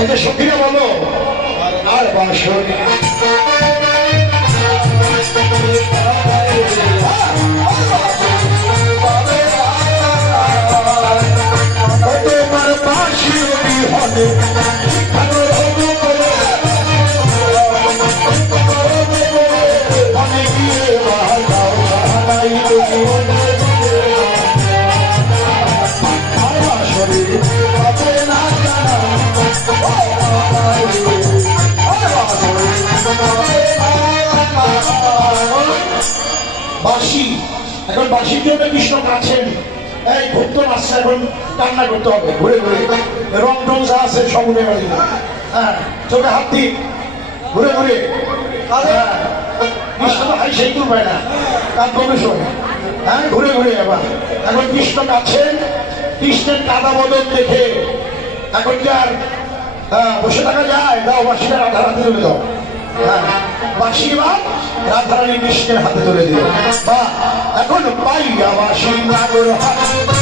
এই যে সখীরা বলো আর বাঁশরি তোমার বাঁশরি হবে বাঁশি এখন বাঁশির জন্য কৃষ্ণ কাছেন এই ঘুরতে আসছে এখন কান্না করতে হবে ঘুরে ঘুরে রং টং যা আছে সব উঠে বাড়ি হ্যাঁ চোখে হাত দিই ঘুরে ঘুরে কৃষ্ণ তো হাই সেই তুলবে না তার কমে শোন হ্যাঁ ঘুরে ঘুরে এবার এখন কৃষ্ণ কাছেন কৃষ্ণের কাদা বদল দেখে এখন কি আর বসে থাকা যায় দাও বাঁশিটা রাধার হাতে তুলে দাও হ্যাঁ বাঁশি বা রাধারানী কৃষ্ণের হাতে তুলে দিল বা এখন পাইয়া বাঁশি নাগর হাতে